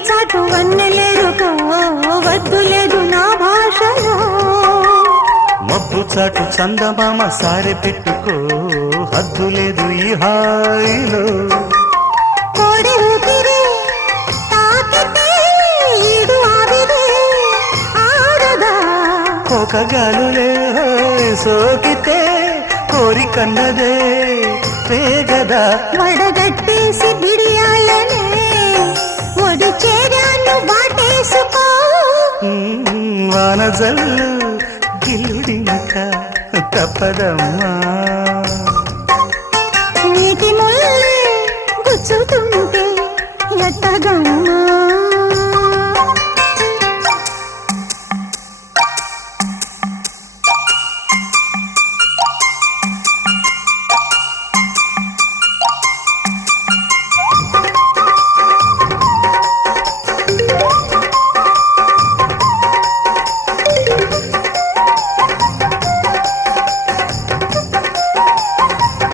చాటు వన్నెలేరుకో వద్దు లేదు నా భాషలో మబ్బు చాటు చందమామ సారె పెట్టుకో హద్దు లేదు ఈ హాయిలో కోడి ఊపిరి తాకితే ఈడు ఆవిరి ఆరదా కోకగాలులే సోకితే కోరికన్నదే పేగదా వడగట్టేసి బిడియాలనే ఒడి చేరాను వాటేసుకో వానజల్లు గిల్లుడింక తప్పదమ్మా నీటి ముల్లే గుచ్చుతుంటే ఎట్టగా